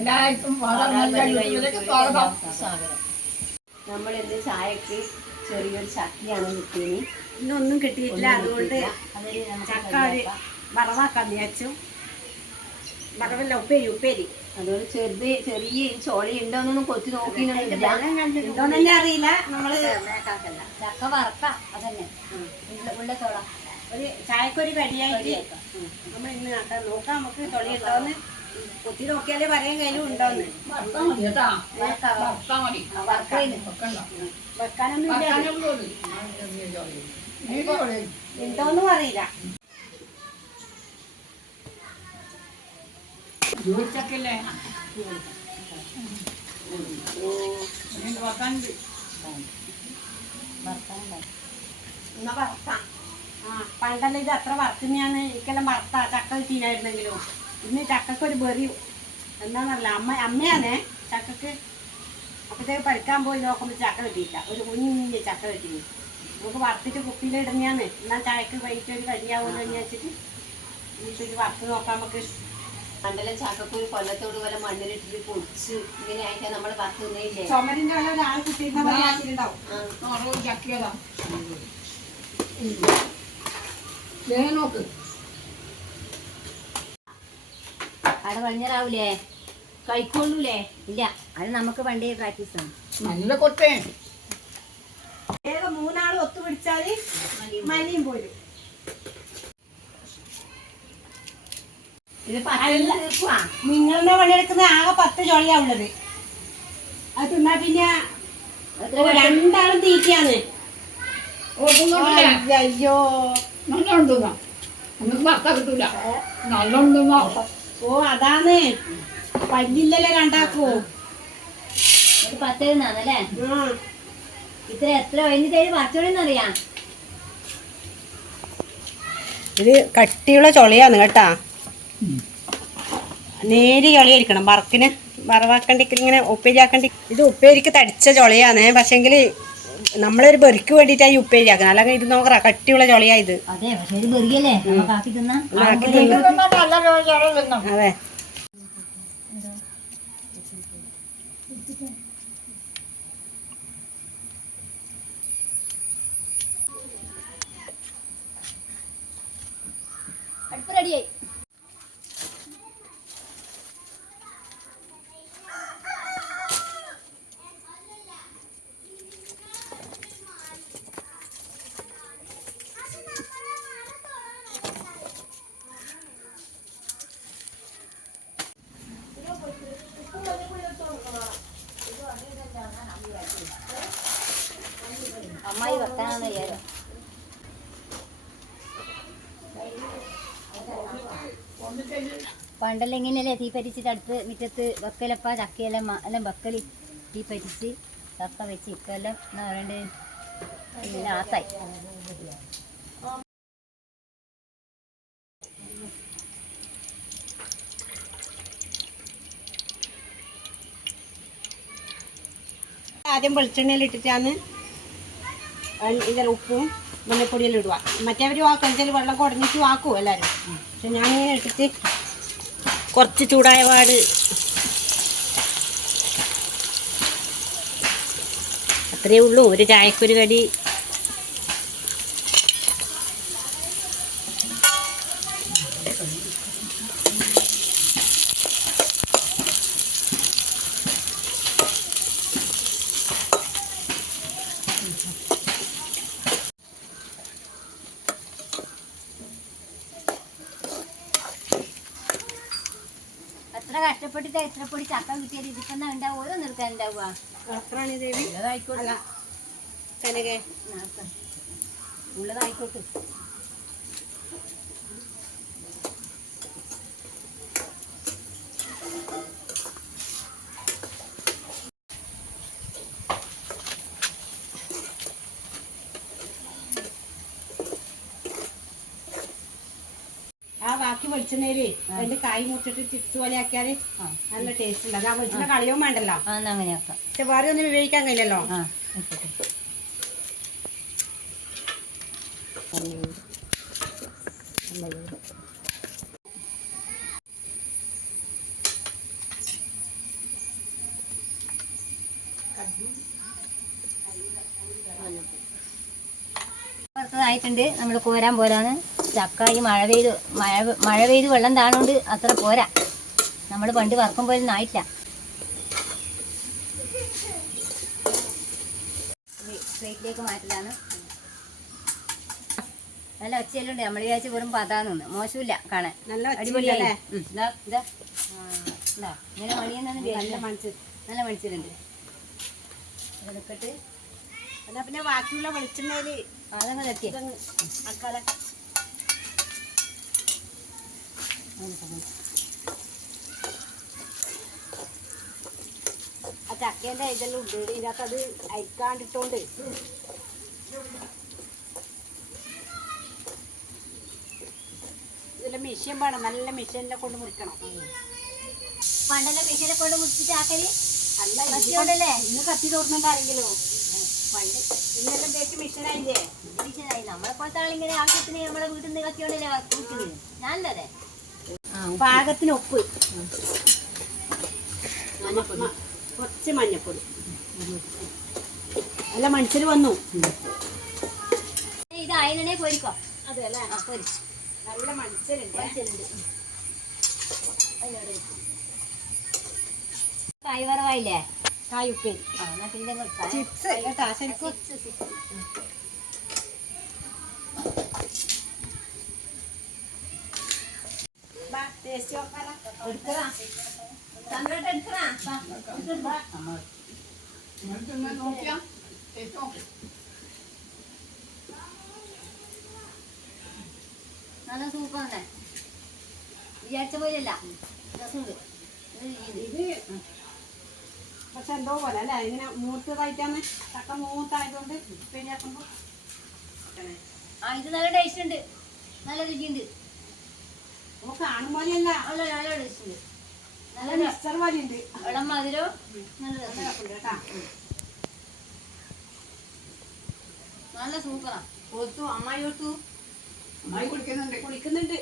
എല്ലാവർക്കും സ്വാഗതം. നമ്മളിന്ന് ചായക്ക് ചെറിയൊരു ചട്ടിയാണ് കിട്ടിയത്. ഇന്നൊന്നും കിട്ടിയിട്ടില്ല. അതുകൊണ്ട് ചക്ക ഒരു വറവാക്കാൻ വിചാരിച്ചു. വറവല്ല, ഉപ്പേരി. അതുകൊണ്ട് ചെറിയ ചോളി ഉണ്ടോന്നൊന്നും കൊത്തി നോക്കിയെന്നൊന്നും അറിയില്ല. നമ്മള് ചക്ക വറക്കാം. അതന്നെ ഉള്ളത്തോള ഒരു ചായക്കൊരു കടിയായിട്ട് നമ്മൾ ഇന്ന് നോക്കാം. നമുക്ക് തൊളി ഉണ്ടോന്ന് കൊത്തി നോക്കിയാലേ പറയാൻ കയ്യിലും ഉണ്ടോന്ന്. വെക്കാനൊന്നും ഉണ്ടോന്നും അറിയില്ല. പണ്ടല്ല ഇത് അത്ര വറുത്തുന്നതാണ്. എനിക്കെല്ലാം വറുത്ത ചക്ക കിട്ടിയിരുന്നെങ്കിലും ഇന്ന് ചക്കക്കൊരു ബെറി എന്താന്നറിയില്ല. അമ്മയാണേ ചക്കക്ക്. അപ്പോഴത്തേക്ക് പഠിക്കാൻ പോയി നോക്കുമ്പോൾ ചക്ക കിട്ടിയില്ല. ഒരു കുഞ്ഞ് ചക്ക കിട്ടി. നമുക്ക് വറുത്തിട്ട് കുപ്പിയിലിടുന്നതാണ്. എന്നാൽ ചായക്ക് വൈകിട്ട് ഒരു കടിയാവുമല്ലോ എന്ന് വെച്ചിട്ട് വീട്ടിൽ വറുത്ത് നോക്കാൻ നമുക്ക്. പണ്ടെല്ലാം ചക്കക്കൊരു കൊല്ലത്തോട് പോലെ മണ്ണിലിട്ടിട്ട് പൊടിച്ച് ഇങ്ങനെ ആയിട്ടാ നമ്മൾ വറുത്തുന്നില്ലേ. ചുമരിന്റെ പോലെ ഒരാൾ കുട്ടിയിട്ടുണ്ടാവും. നോക്ക് അവിടെ പണിഞ്ഞറാവൂലേ? കഴിക്കൊള്ളൂലേ? ഇല്ല, അത് നമുക്ക് പണ്ടേ പ്രാക്ടീസാണ്. നല്ല കൊട്ടേ. വേഗം മൂന്നാളും ഒത്തുപിടിച്ചാല് മലിയും പോരും. നിങ്ങളുടെ പണിയെടുക്കുന്ന ആകെ 10 ചോളിയാ ഉള്ളത്. അത് തിന്നാ പിന്നെ രണ്ടാളും തീറ്റിയാണ്. അയ്യോ, നല്ലോണം തിന്നാം. നമുക്ക് വറുത്ത കിട്ടൂല. നല്ലോണം തിന്നാം. ഓ അതാന്ന് പല്ലില്ലല്ലേ രണ്ടാക്കൂ. 10 തിന്നാന്നല്ലേ? ഇത്ര എത്ര കഴിഞ്ഞിട്ട് പച്ചോളിന്നറിയാം. ഇത് കട്ടിയുള്ള ചൊളിയാന്ന് കേട്ടാ. നേരി ചൊളിയായിരിക്കണം. വറവാക്കണ്ടിക്ക് ഇങ്ങനെ ഉപ്പേരിയാക്കണ്ടി. ഇത് ഉപ്പേരിക്ക് തടിച്ച ചൊളിയാന്ന്. പക്ഷെങ്കിൽ നമ്മളൊരു ബെറിക്ക് വേണ്ടിയിട്ടാണ് ഈ ഉപ്പേരിയാക്കുന്നത്. അല്ലെങ്കിൽ ഇത് നോക്കറ കട്ടിയുള്ള ചൊളിയാ ഇത്. അതെ, അതെ. അടുപ്പ് റെഡിയായി. അമ്മായി വെക്കാനാണ് വിചാരം. പണ്ടെല്ലാം ഇങ്ങനെയല്ലേ തീ പറ്റിച്ചിട്ട് അടുത്ത് മുറ്റത്ത് വെക്കലപ്പ ചക്കയെല്ലാം എല്ലാം വെക്കല്. തീ പറ്റിച്ച് ചക്ക വെച്ച് ഇപ്പെല്ലാം എന്നാ പറയണ്ടേ ആത്തായി. ആദ്യം വെളിച്ചെണ്ണയിൽ ഇട്ടിട്ടാണ് ഇതിൽ ഉപ്പും മഞ്ഞപ്പൊടിയെല്ലാം ഇടുക. മറ്റേവർ കഞ്ചൽ വെള്ളം കുടഞ്ഞിട്ട് വാക്കും എല്ലാവരും. പക്ഷെ ഞാനിങ്ങനെ ഇട്ടിട്ട് കുറച്ച് ചൂടായ പാട് അത്രയേ ഉള്ളൂ. ഒരു ചായക്കൊരു കടി. എത്ര കഷ്ടപ്പെട്ടിട്ട് എത്ര പൊടി ചക്ക കിട്ടിയത്. ഇതിപ്പോ ഉണ്ടാവും ഓരോ നിർത്താൻ ഉണ്ടാവുക. എത്രയാണ് ദേവി? ഉള്ളതായിക്കോട്ടെ. ഉള്ളതായിക്കോട്ടെ. ആ ബാക്കി വെളിച്ചെണ്ണയില് 2 കായ് മുറിച്ചിട്ട് ചിപ്സ് പോലെ ആക്കിയാല് നല്ല ടേസ്റ്റ് ഉണ്ട്. അത് ആ വെളിച്ചെണ്ണ കളിയോ വേണ്ടല്ലോ. അങ്ങനെയാക്കാം. പക്ഷെ വേറെ ഒന്നും ഉപയോഗിക്കാൻ കഴിയില്ലല്ലോ. വറുത്തതായിട്ടുണ്ട്. നമ്മൾ കോരാൻ പോരാന്ന്. ചക്ക ഈ മഴ പെയ്ത് വെള്ളം താണോണ്ട് അത്ര പോരാ. നമ്മൾ പണ്ട് വറുക്കുമ്പോഴൊന്നും ആയിട്ടില്ല. പ്ലേറ്റിലേക്ക് മാറ്റലാണ്. നല്ല ഒച്ചയിലുണ്ട്. നമ്മൾ വിചാരിച്ച് വെറും പതാന്ന്. മോശമില്ല കാണാൻ, നല്ല അടിപൊളിയല്ലേ. ഇങ്ങനെ മണിയെന്നു നല്ല മണിച്ചിട്ടുണ്ട്. എടുക്കട്ട് എന്നാ പിന്നെ ബാക്കിയുള്ള വെളിച്ചെണ്ണയില് അതങ്ങ് തട്ടിയ ആക്കാതെ. ആ ചക്കേന്റെ ഇതെല്ലാം ഉണ്ട് ഇതിനകത്ത്. അത് അയക്കാണ്ടിട്ടോണ്ട് ഇതിലെ മിഷ്യൻ വേണം. നല്ല മിഷ്യനിലെ കൊണ്ട് മുറിക്കണം. പണ്ടെല്ലാം മെഷീനെ കൊണ്ട് മുറിച്ചിട്ട് ആക്കല് അല്ല കത്തിയോണ്ടല്ലേ. ഇന്ന് കത്തി തോന്നുന്നുണ്ടാരെങ്കിലും പണ്ട് ഇന്നെല്ലാം തേച്ച് മിഷ്യനായില്ലേ. മെഷീനായി. നമ്മളെപ്പോഴത്തെ ആളിങ്ങനെ ആവശ്യത്തിന് നമ്മളെ വീട്ടിൽ നിന്ന് കത്തിയോണ്ടല്ലേ കുറിച്ചത്. നല്ലതേ. പാകത്തിന് ഉപ്പ്, കുറച്ച് മഞ്ഞപ്പൊടി. അല്ല മനസ്സിൽ വന്നു. ഇത് അയലനെ പൊരിക്കോ. അതെ അല്ലേ. പൊരി. നല്ല മനസ്സിലുണ്ട്. കായ്വറവായില്ലേ. കായുപ്പേരി, എന്നാ പിന്നെ ചിപ്സ് കേട്ടാ. ശരിക്കും ടേസ്റ്റ് നോക്കാനാ. നോക്കിയാ കേട്ടോ. നല്ല സൂപ്പറല്ലേ. വിചാരിച്ച പോലെയല്ല, രസമുണ്ട്. ഇത് പക്ഷെ എന്തോ പോലെ അല്ലേ. ഇങ്ങനെ മൂത്തതായിട്ടാണ്. ചക്ക മൂത്തായതുകൊണ്ട് ഉപ്പേരിയാക്കുമ്പോ ഇത് നല്ല ടേസ്റ്റ് ഉണ്ട്, നല്ല രുചിയുണ്ട്. നമുക്ക് കാണുമ്പോലെയല്ല, നല്ല നല്ല ടേസ്റ്റ് ഉണ്ട്. നല്ല മിക്സർ പോലെ ഉണ്ട്. ഇളം മധുരവും നല്ല രസം കേട്ടാ. നല്ല സൂപ്പറാ. കൊടുത്തു അമ്മായി കൊടുത്തു. അമ്മായി കുടിക്കുന്നുണ്ട്. കുളിക്കുന്നുണ്ട്.